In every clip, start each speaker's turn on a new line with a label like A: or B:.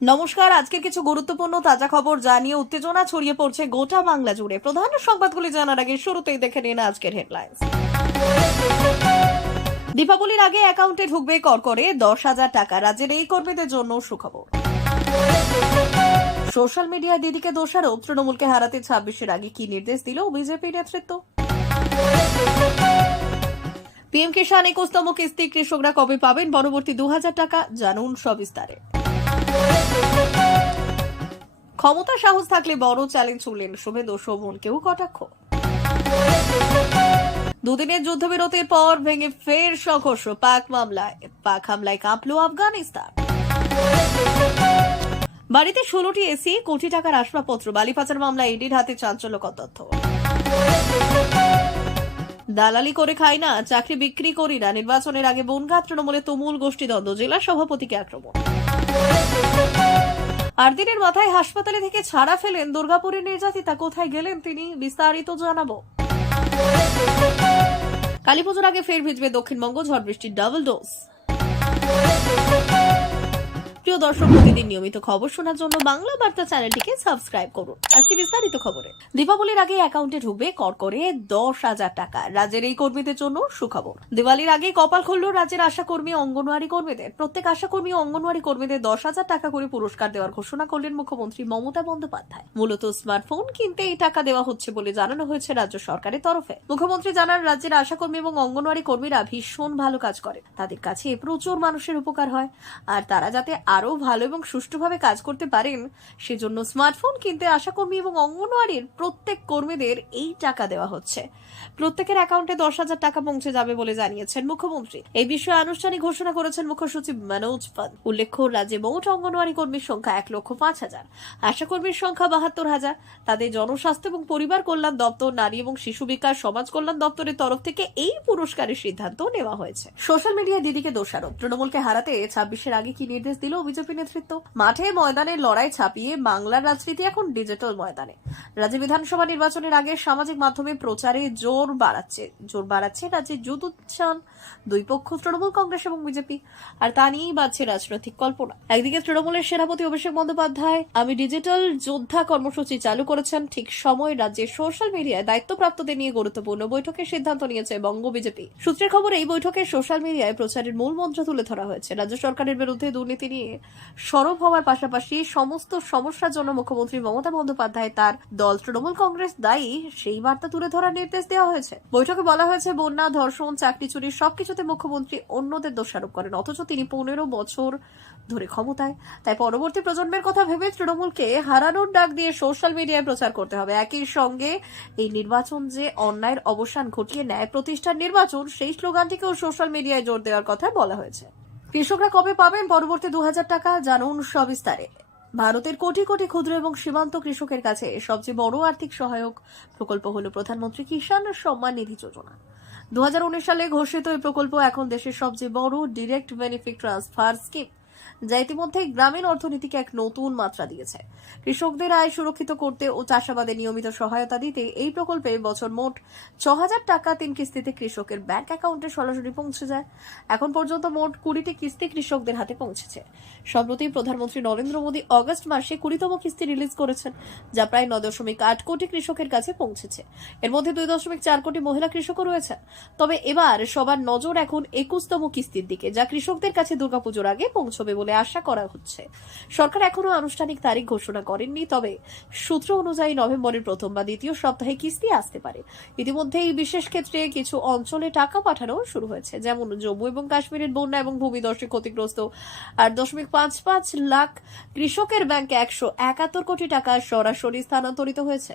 A: নমস্কার, আজকের কিছু গুরুত্বপূর্ণ তাজা খবর জানিয়ে উত্তেজনা ছড়িয়ে পড়ছে গোটা বাংলা জুড়ে। প্রধান সংবাদগুলি জানার আগে শুরুতেই দেখে নিন আজকের হেডলাইন্স দীপাবলির আগে অ্যাকাউন্টে ঢুকবে করকরে দশ হাজার টাকা। রাজ্যের এই কর্মীদের জন্য সুখবর। সোশ্যাল মিডিয়ায় দিদিকে দোষারোপ। তৃণমূলকে হারাতে ছাব্বিশের আগে কি নির্দেশ দিল বিজেপি নেতৃত্ব? পিএম কিষান একুশতম কিস্তি। কৃষকরা কবে পাবেন? পরবর্তী দু হাজার টাকা। জানুন সবিস্তারে। ক্ষমতা সাহস থাকলে বড় চ্যালেঞ্জ ছুড়লেন শুভেন্দু শোভনকেও কটাক্ষ? দুদিনের যুদ্ধবিরতির পর ভেঙে ফের সংঘর্ষ, পাক মামলায়। পাক হামলায় কাঁপল আফগানিস্তান। বাড়িতে ষোলোটি এসি কোটি টাকার আসবাবপত্র, বালিপাচার মামলায় ইডির হাতে চাঞ্চল্যকর তথ্য। দালালি করে খাই না, চাকরি বিক্রি করি না, নির্বাচনের আগে বনগাঁ, তৃণমূলে তুমুল গোষ্ঠীদ্বন্দ্ব, জেলা সভাপতিকে আক্রমণ। আর দিনের মাথায় হাসপাতালে থেকে ছাড়া ফেলেন দুর্গাপুরের নির্যাতিতা। কোথায় গেলেন তিনি বিস্তারিত জানাব। কালীপুজোর আগে ফের ভিজবে দক্ষিণবঙ্গ, ঝড় বৃষ্টির ডাবল ডোজ। প্রিয় দর্শক, প্রতিদিন নিয়মিত খবর শোনার জন্য বাংলা বার্তা চ্যানেলটিকে সাবস্ক্রাইব করুন। বিস্তারিত খবরে। দীপাবলির আগে অ্যাকাউন্টে ঢুকবে করকরে দশ হাজার টাকা। রাজ্যের এই কর্মীদের জন্য সুখবর। দিওয়ালির আগে কপাল খুলল রাজ্যের অঙ্গনওয়াড়ি কর্মীদের। প্রত্যেক অঙ্গনওয়াড়ি কর্মীদের দশ হাজার টাকা করে পুরস্কার দেওয়ার ঘোষণা করলেন মুখ্যমন্ত্রী মমতা বন্দ্যোপাধ্যায়। মূলত স্মার্টফোন কিনতে এই টাকা দেওয়া হচ্ছে বলে জানানো হয়েছে রাজ্য সরকারের তরফে। মুখ্যমন্ত্রী জানান, রাজ্যের আশাকর্মী এবং অঙ্গনওয়াড়ি কর্মীরা ভীষণ ভালো কাজ করে। তাদের কাছে প্রচুর মানুষের উপকার হয়। আর তারা যাতে আরও ভালো এবং সুষ্ঠুভাবে কাজ করতে পারেন, সেজন্য স্মার্টফোন কিনতে আশাকর্মী এবং অঙ্গনওয়াড়ির প্রত্যেক কর্মীদের এই টাকা দেওয়া হচ্ছে। প্রত্যেকের অ্যাকাউন্টে দশ হাজার টাকা পৌঁছে যাবে বলে জানিয়েছেন মুখ্যমন্ত্রী। এই বিষয়ে আনুষ্ঠানিক ঘোষণা করেছেন মুখ্য সচিব মনোজ পাল। উল্লেখ্য, রাজ্যে মোট অঙ্গনওয়াড়ি কর্মীর সংখ্যা এক লক্ষ পাঁচ হাজার। আশাকর্মীর সংখ্যা বাহাত্তর হাজার। তাদের জনস্বাস্থ্য এবং পরিবার কল্যাণ দপ্তর, নারী এবং শিশু বিকাশ, সমাজ কল্যাণ দপ্তরের তরফ থেকে এই পুরস্কারের সিদ্ধান্ত নেওয়া হয়েছে। সোশ্যাল মিডিয়ায় দিদিকে দোষারোপ। তৃণমূলকে হারাতে ছাব্বিশের আগে কি নির্দেশ দিল বিজেপি নেতৃত্ব, মাঠে ময়দানের লড়াই ছাপিয়ে বাংলার রাজনীতি এখন ডিজিটাল ময়দানে। রাজ্য বিধানসভা নির্বাচনের আগে সামাজিক মাধ্যমে প্রচারে জোর বাড়াচ্ছে জোর বাড়াচ্ছে রাজ্যের যুদ্ধোচ্ছ্বান দুই পক্ষ, তৃণমূল কংগ্রেস এবং বিজেপি। আর তা নিয়েই বাড়ছে রাজনৈতিক কল্পনা। একদিকে তৃণমূলের সেনাপতি অভিষেক বন্দ্যোপাধ্যায়, আমি ডিজিটাল যোদ্ধা কর্মসূচি চালু করেছেন ঠিক সময় রাজ্যে সোশ্যাল মিডিয়ায় দায়িত্বপ্রাপ্তদের নিয়ে গুরুত্বপূর্ণ বৈঠকের সিদ্ধান্ত নিয়েছে বঙ্গ বিজেপি। সূত্রের খবর, এই বৈঠকে সোশ্যাল মিডিয়ায় প্রচারের মূল মন্ত্র তুলে ধরা হয়েছে। রাজ্য সরকারের বিরুদ্ধে দুর্নীতি নিয়ে সরব হওয়ার পাশাপাশি সমস্ত সমস্যার জন্য মুখ্যমন্ত্রী মমতা বন্দ্যোপাধ্যায় তার দল তৃণমূল কংগ্রেস দায়ী, সেই বার্তা তুলে ধরার নির্দেশ দেওয়া হয়েছে। বৈঠকে বলা হয়েছে, বন্যা, ধর্ষণ, চাকরি চুরি সবকিছুতে মুখ্যমন্ত্রী অন্যদের দোষারোপ করেন, অথচ তিনি পনেরো বছর ধরে ক্ষমতায়। তাই পরবর্তী প্রজন্মের কথা ভেবে তৃণমূলকে হারানোর ডাক দিয়ে সোশ্যাল মিডিয়ায় প্রচার করতে হবে। একই সঙ্গে এই নির্বাচন যে অন্যায়ের অবসান ঘটিয়ে ন্যায় প্রতিষ্ঠার নির্বাচন, সেই স্লোগানটিকেও সোশ্যাল মিডিয়ায় জোর দেওয়ার কথা বলা হয়েছে। কৃষকরা কবে পাবেন পরবর্তী দু হাজার টাকা জানুন সবিস্তারে। ভারতের কোটি কোটি ক্ষুদ্র এবং সীমান্ত কৃষকের কাছে সবচেয়ে বড় আর্থিক সহায়ক প্রকল্প হল প্রধানমন্ত্রী কিষাণ সম্মান নিধি যোজনা। দু হাজার উনিশ সালে ঘোষিত এই প্রকল্প এখন দেশের সবচেয়ে বড় ডিরেক্ট বেনিফিট ট্রান্সফার স্কিম যা ইতিমধ্যে গ্রামীণ অর্থনীতিকে এক নতুন মাত্রা দিয়েছে। কৃষকদের আয় সুরক্ষিত করতে ও চাষাবাদে নিয়মিত সহায়তা দিতে এই প্রকল্পে বছর মোট ছ টাকা তিন কিস্তিতে কৃষকের ব্যাংক অ্যাকাউন্টে সরাসরি পৌঁছে যায়। এখন পর্যন্ত মোট কুড়িটি কিস্তি কৃষকদের হাতে পৌঁছেছে। সম্প্রতি প্রধানমন্ত্রী নরেন্দ্র মোদী অগস্ট মাসে কুড়িতম কিস্তি রিলিজ করেছেন, যা প্রায় নয় দশমিক আট কোটি কৃষকের কাছে পৌঁছেছে। এর মধ্যে দুই দশমিক চার কোটি মহিলা কৃষকও রয়েছে তবে এবার সবার নজর এখন একুশতম কিস্তির দিকে, যা কৃষকদের কাছে দুর্গাপুজোর আগে পৌঁছবে। বলে আশা করা হচ্ছে। সরকার এখনও আনুষ্ঠানিক তারিখ ঘোষণা করেননি, তবে সূত্র অনুযায়ী নভেম্বরের প্রথম বা দ্বিতীয় সপ্তাহে কিস্তি আসতে পারে। ইতিমধ্যে এই বিশেষ ক্ষেত্রে কিছু অঞ্চলে টাকা পাঠানো শুরু হয়েছে, যেমন জম্মু এবং কাশ্মীরের বন্যা এবং ভূমিধসে ক্ষতিগ্রস্ত আর দশমিক পাঁচ পাঁচ লাখ কৃষকের ব্যাংকে একশো একাত্তর কোটি টাকা সরাসরি স্থানান্তরিত হয়েছে।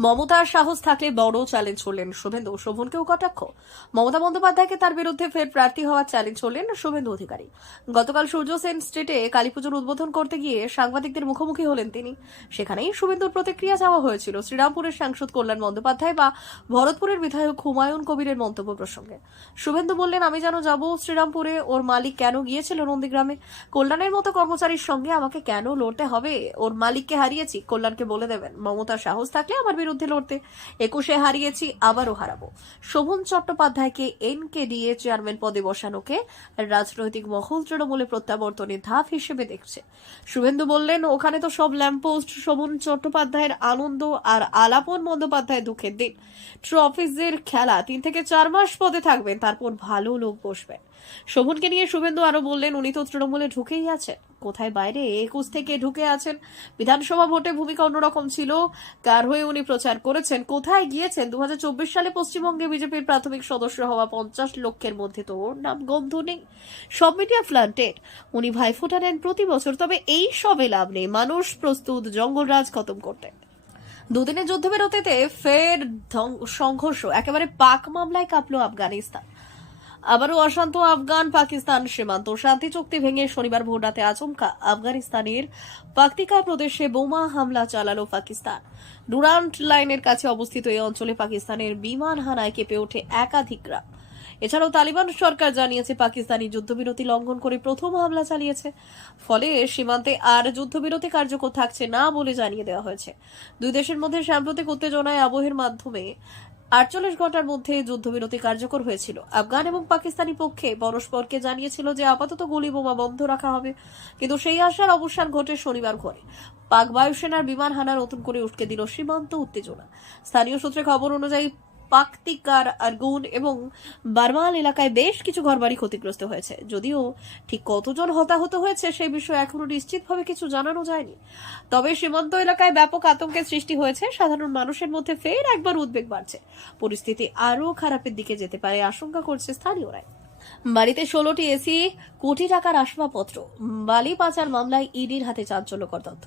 A: মমতার সাহস থাকলে বড় চ্যালেঞ্জ হলেন শুভেন্দু। শোভনকেও কটাক্ষ। মমতা বন্দ্যোপাধ্যায়কে তার বিরুদ্ধে ফের প্রার্থী হওয়ার চ্যালেঞ্জ হলেন শুভেন্দু অধিকারী। গতকাল সূর্য সেন স্ট্রিটে কালীপুজোর উদ্বোধন করতে গিয়ে সাংবাদিকদের মুখোমুখি হলেন তিনি। সেখানেই শুভেন্দুর প্রতিক্রিয়া চাওয়া হয়েছিল শ্রীরামপুরের সাংসদ কল্যাণ বন্দ্যোপাধ্যায় বা ভরতপুরের বিধায়ক হুমায়ুন কবিরের মন্তব্য প্রসঙ্গে। শুভেন্দু বললেন, আমি যেন যাব শ্রীরামপুরে, ওর মালিক কেন গিয়েছিল নন্দীগ্রামে? কল্যাণের মতো কর্মচারীর সঙ্গে আমাকে কেন লড়তে হবে? ওর মালিককে হারিয়েছি, কল্যাণকে বলে দেবেন। মমতার সাহস থাকলে আমার বিরুদ্ধে লড়তে। একুশে হারিয়েছি, আবারও হারাবো। শোভন চট্টোপাধ্যায়কে এনকে দিয়ে চেয়ারম্যান পদে বসানোকে রাজনৈতিক মহল তৃণমূলে প্রত্যাবর্তনের ধাপ হিসেবে দেখছে। শুভেন্দু বললেন, ওখানে তো সব ল্যাম্পপোস্ট, শোভন চট্টোপাধ্যায়ের আনন্দ আর আলাপন বন্দ্যোপাধ্যায় দুঃখের দিন। ট্রফিজের খেলা, তিন থেকে চার মাস পদে থাকবেন, তারপর ভালো লোক বসবেন। শোভনকে নিয়ে শুভেন্দু আরও বললেন, উনি তো তৃণমূলে ঢুকেই আছেন। কোথায় বাইরে? একুশ থেকে ঢুকে আছেন। বিধানসভা ভোটে ভূমিকা অন্যরকম ছিল। কার হয়ে উনি প্রচার করেছেন? কোথায় গিয়েছেন? দুহাজার চব্বিশ সালে পশ্চিমবঙ্গে বিজেপির প্রাথমিক সদস্য হওয়া পঞ্চাশ লক্ষের মধ্যে তো ওর নাম গন্ধ নেই। সব মিডিয়া ফ্লান্টেড। উনি ভাইফোঁটা নেন প্রতি বছর, তবে এই সবে লাভ নেই। মানুষ প্রস্তুত জঙ্গলরাজ খতম করতে। দুদিনের যুদ্ধবিরতিতে ফের সংঘর্ষ, একেবারে পাক মামলায় কাঁপল আফগানিস্তান। আবারও অশান্ত আফগান, পাকিস্তান সীমান্ত। শান্তি চুক্তি ভেঙে শনিবার ভোররাতে আচমকা আফগানিস্তানের পাকতিকা প্রদেশে বোমা হামলা চালালো পাকিস্তান। ডুরান্ট লাইনের কাছে অবস্থিত এই অঞ্চলে পাকিস্তানের বিমান হানায় কেঁপে ওঠে একাধিক গ্রাম। এছাড়াও তালিবান সরকার জানিয়েছে, পাকিস্তানি যুদ্ধবিরতি লঙ্ঘন করে প্রথম হামলা চালিয়েছে। ফলে সীমান্তে আর যুদ্ধবিরতি কার্যকর থাকছে না বলে জানিয়ে দেওয়া হয়েছে। দুই দেশের মধ্যে সাম্প্রতিক উত্তেজনায় আবহের মাধ্যমে আটচল্লিশ ঘণ্টার মধ্যে যুদ্ধবিরতি কার্যকর হয়েছিল। আফগান এবং পাকিস্তানি পক্ষে পরস্পরকে জানিয়েছিল যে আপাতত গুলি বোমা বন্ধ রাখা হবে, কিন্তু সেই আশার অবসান ঘটে শনিবার ঘরে পাক বায়ুসেনার বিমান হানা নতুন করে উঠকে দিল সীমান্ত উত্তেজনা। স্থানীয় সূত্রে খবর অনুযায়ী পাকতিকার আরগুন এবং বারমাল এলাকায় বেশ কিছু ঘরবাড়ি ক্ষতিগ্রস্ত হয়েছে। যদিও ঠিক কতজন হতাহত হয়েছে সেই বিষয়ে এখনও নিশ্চিতভাবে কিছু জানানো যায়নি। তবে সীমান্ত এলাকায় ব্যাপক আতঙ্কের সৃষ্টি হয়েছে। সাধারণ মানুষের মধ্যে ফের একবার উদ্বেগ বাড়ছে। পরিস্থিতি আরও খারাপের দিকে যেতে পারে, আশঙ্কা করছে স্থানীয়রাই। বাড়িতে ষোলোটি এসি কোটি টাকার আসবাবপত্র। বালি পাচার মামলায় ইডির হাতে চাঞ্চল্যকর তথ্য।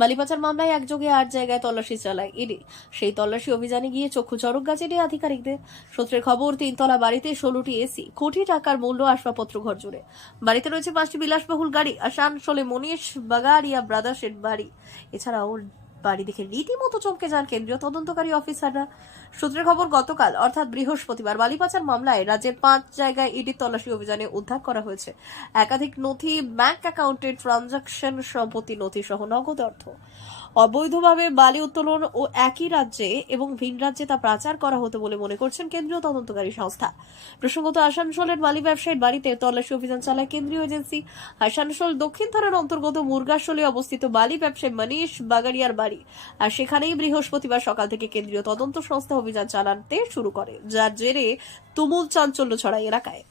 A: বালি পাচার মামলায় একযোগে আট জায়গায় তল্লাশি চালায় ইডি। সেই তল্লাশি অভিযানে গিয়ে চক্ষু চরক গাছেরই আধিকারিকদের। সূত্রের খবর, তিনতলা বাড়িতে ষোলোটি এসি কোটি টাকার মূল্য আসবাবপত্র ঘর জুড়ে বাড়িতে রয়েছে পাঁচটি বিলাসবহুল গাড়ি, আসানসোলে মনীষ বাগারিয়া ব্রাদার্সের বাড়ি। এছাড়াও বাড়ি দেখে রীতিমতো চমকে যান কেন্দ্রীয় তদন্তকারী অফিসাররা। সূত্রের খবর, গতকাল, অর্থাৎ বৃহস্পতিবার, বালিপাচার মামলায় রাজ্যের পাঁচ জায়গায় ইডি তল্লাশি অভিযানে উদ্ধার করা হয়েছে। একাধিক নথি, ব্যাংক অ্যাকাউন্টের ট্রানজাকশন সম্পত্তি নথি সহ নগদ অর্থ। অবৈধভাবে বালি উত্তোলন ও একই রাজ্যে এবং ভিন রাজ্যে তা পাচার করা হতো বলে মনে করছেন কেন্দ্রীয় তদন্তকারী সংস্থা। প্রসঙ্গত, আসানসোলের বালি ব্যবসায়ীর বাড়িতে তল্লাশি অভিযান চালায় কেন্দ্রীয় এজেন্সি। আসানসোল দক্ষিণ থানার অন্তর্গত মুরগাশলে অবস্থিত বালি ব্যবসায়ী মনীষ বাগারিয়ার বাড়ি। আর সেখানেই বৃহস্পতিবার সকাল থেকে কেন্দ্রীয় তদন্ত সংস্থা অভিযান চালাতে শুরু করে, যার জেরে তুমুল চাঞ্চল্য ছড়ায় এলাকায়।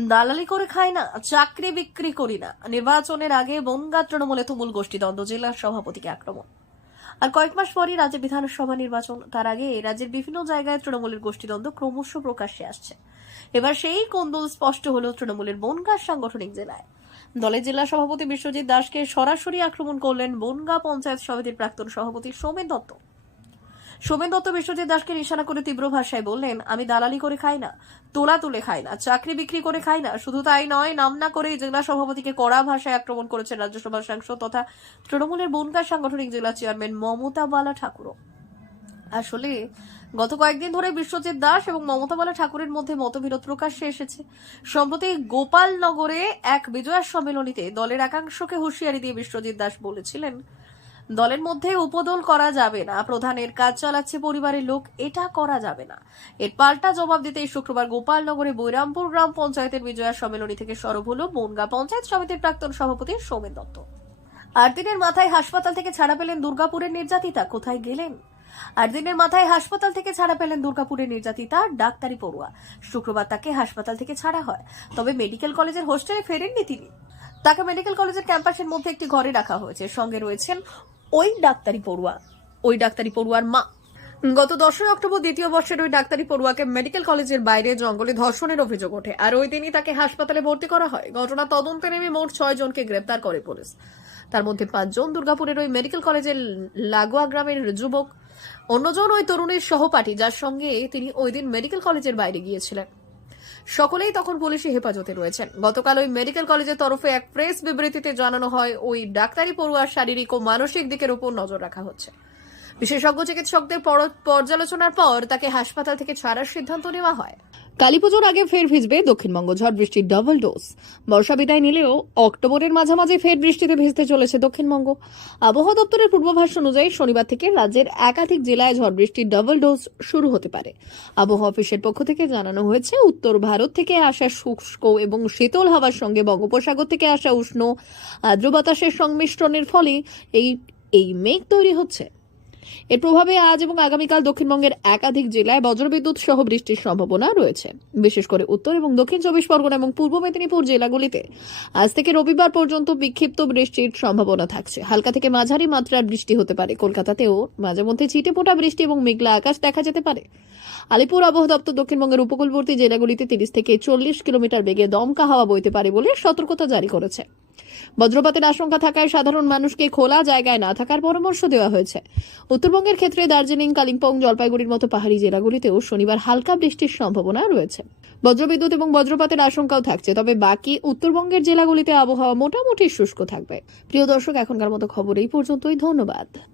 A: দালালি করে খাই না, চাকরি বিক্রি করি না। নির্বাচনের আগে বনগা তৃণমূলে তুমুল গোষ্ঠীদ্বন্দ্ব জেলার সভাপতিকে আক্রমণ। আর কয়েক মাস পরই রাজ্যে বিধানসভা নির্বাচন, তার আগে রাজ্যের বিভিন্ন জায়গায় তৃণমূলের গোষ্ঠীদ্বন্দ্ব ক্রমশ প্রকাশ্যে আসছে। এবার সেই কোন্দল স্পষ্ট হলো তৃণমূলের বনগাঁ সাংগঠনিক জেলায়। দলের জেলা সভাপতি বিশ্বজিৎ দাসকে সরাসরি আক্রমণ করলেন বনগাঁ পঞ্চায়েত সমিতির প্রাক্তন সভাপতি সৌমেন দত্ত। সোমেন দত্ত বিশ্বজিৎ দাসকে নিশানা করে তীব্র ভাষায় বললেন, আমি দালালি করে খাই না, তোলা তুলে খাই না, চাকরি বিক্রি করে খাই না, শুধু তাই নয়, নাম না করে জেলা সভাপতিকে কড়া ভাষায় আক্রমণ করেছেন রাজ্যসভার সাংসদ তথা তৃণমূলের বনগাঁ সাংগঠনিক জেলা চেয়ারম্যান মমতা বালা ঠাকুরও। আসলে, গত কয়েকদিন ধরে বিশ্বজিৎ দাস এবং মমতা বালা ঠাকুরের মধ্যে মতবিরোধ প্রকাশ্যে এসেছে। সম্প্রতি গোপালনগরে এক বিজয়া সম্মেলনীতে দলের একাংশকে হুঁশিয়ারি দিয়ে বিশ্বজিৎ দাস বলেছিলেন দলের মধ্যে উপদল করা যাবে না। প্রধানের কাজ চালাচ্ছে পরিবারের লোক, এটা করা যাবে না। এর পাল্টা জবাব দিতেই শুক্রবার গোপালনগরে বৈরামপুর গ্রাম পঞ্চায়েতের বিজয়া সম্মেলনী থেকে সরব হল বনগা পঞ্চায়েত সমিতির প্রাক্তন সভাপতি সোমেন দত্ত। আট দিনের মাথায় হাসপাতাল থেকে ছাড়া পেলেন দুর্গাপুরের নির্যাতিতা, কোথায় গেলেন? আট দিনের মাথায় হাসপাতাল থেকে ছাড়া পেলেন দুর্গাপুরের নির্যাতিতা, ডাক্তারি পড়ুয়া। শুক্রবার তাকে হাসপাতাল থেকে ছাড়া হয়, তবে মেডিকেল কলেজের হোস্টেলে ফেরেননি তিনি। তাকে মেডিকেল কলেজের ক্যাম্পাসের মধ্যে একটি ঘরে রাখা হয়েছে। সঙ্গে রয়েছেন ওই ডাক্তারি পড়ুয়া, ওই ডাক্তারি পড়ুয়ার মা। গত দশই অক্টোবর দ্বিতীয় বর্ষের ওই ডাক্তারি পড়ুয়াকে মেডিকেল কলেজের বাইরে জঙ্গলে ধর্ষণের অভিযোগ ওঠে আর ওই দিনই তাকে হাসপাতালে ভর্তি করা হয়। ঘটনা তদন্তে নেমে মোট ছয় জনকে গ্রেপ্তার করে পুলিশ। তার মধ্যে পাঁচজন দুর্গাপুরের ওই মেডিকেল কলেজের লাগোয়া গ্রামের যুবক, অন্যজন ওই তরুণের সহপাঠী, যার সঙ্গে তিনি ওই দিন মেডিকেল কলেজের বাইরে গিয়েছিলেন। সকলেই তখন পুলিশি হেফাজতে রয়েছেন। গতকাল ওই মেডিকেল কলেজের তরফে এক প্রেস বিবৃতিতে জানানো হয়, ওই ডাক্তারি পড়ুয়ার শারীরিক ও মানসিক দিকের উপর নজর রাখা হচ্ছে। বিশেষজ্ঞ চিকিৎসকদের পর- পর্যালোচনার পর তাকে হাসপাতাল থেকে ছাড়ার সিদ্ধান্ত নেওয়া হয়। কালীপুজোর আগে ফের ভিজবে দক্ষিণবঙ্গ ঝড় বৃষ্টির ডবল ডোজ বর্ষা বিদায় নিলেও অক্টোবরের মাঝামাঝি ফের বৃষ্টিতে ভিজতে চলেছে দক্ষিণবঙ্গ। আবহাওয়া দপ্তরের পূর্বাভাস অনুযায়ী শনিবার থেকে রাজ্যের একাধিক জেলায় ঝড় বৃষ্টির ডবল ডোজ শুরু হতে পারে। আবহাওয়া অফিসের পক্ষ থেকে জানানো হয়েছে, উত্তর ভারত থেকে আসা শুষ্ক এবং শীতল হাওয়ার সঙ্গে বঙ্গোপসাগর থেকে আসা উষ্ণ আর্দ্র বাতাসের সংমিশ্রণের ফলে এই এই মেঘ তৈরি হচ্ছে। এর প্রভাবে আজ এবং আগামীকাল দক্ষিণবঙ্গের একাধিক জেলায় বজ্রবিদ্যুৎ সহ বৃষ্টির সম্ভাবনা রয়েছে। বিশেষ করে উত্তর এবং দক্ষিণ চব্বিশ পরগনা এবং পূর্ব মেদিনীপুর জেলাগুলিতে আজ থেকে রবিবার পর্যন্ত বিক্ষিপ্ত বৃষ্টির সম্ভাবনা থাকছে। হালকা থেকে মাঝারি মাত্রার বৃষ্টি হতে পারে। কলকাতাতেও মাঝে মধ্যে ছিটে ফোটা বৃষ্টি এবং মেঘলা আকাশ দেখা যেতে পারে। আলিপুর আবহাওয়া দপ্তর দক্ষিণবঙ্গের উপকূলবর্তী জেলাগুলিতে তিরিশ থেকে চল্লিশ কিলোমিটার বেগে দমকা হাওয়া বইতে পারে বলে সতর্কতা জারি করেছে। বজ্রপাতের আশঙ্কা থাকায় সাধারণ মানুষকে খোলা জায়গায় না থাকার পরামর্শ দেওয়া হয়েছে। উত্তরবঙ্গের ক্ষেত্রে দার্জিলিং, কালিম্পং, জলপাইগুড়ির মতো পাহাড়ি জেলাগুলিতেও শনিবার হালকা বৃষ্টির সম্ভাবনা রয়েছে। বজ্রবিদ্যুৎ এবং বজ্রপাতের আশঙ্কাও থাকছে, তবে বাকি উত্তরবঙ্গের জেলাগুলিতে আবহাওয়া মোটামুটি শুষ্ক থাকবে। প্রিয় দর্শক, এখনকার মতো খবর এই পর্যন্তই, ধন্যবাদ।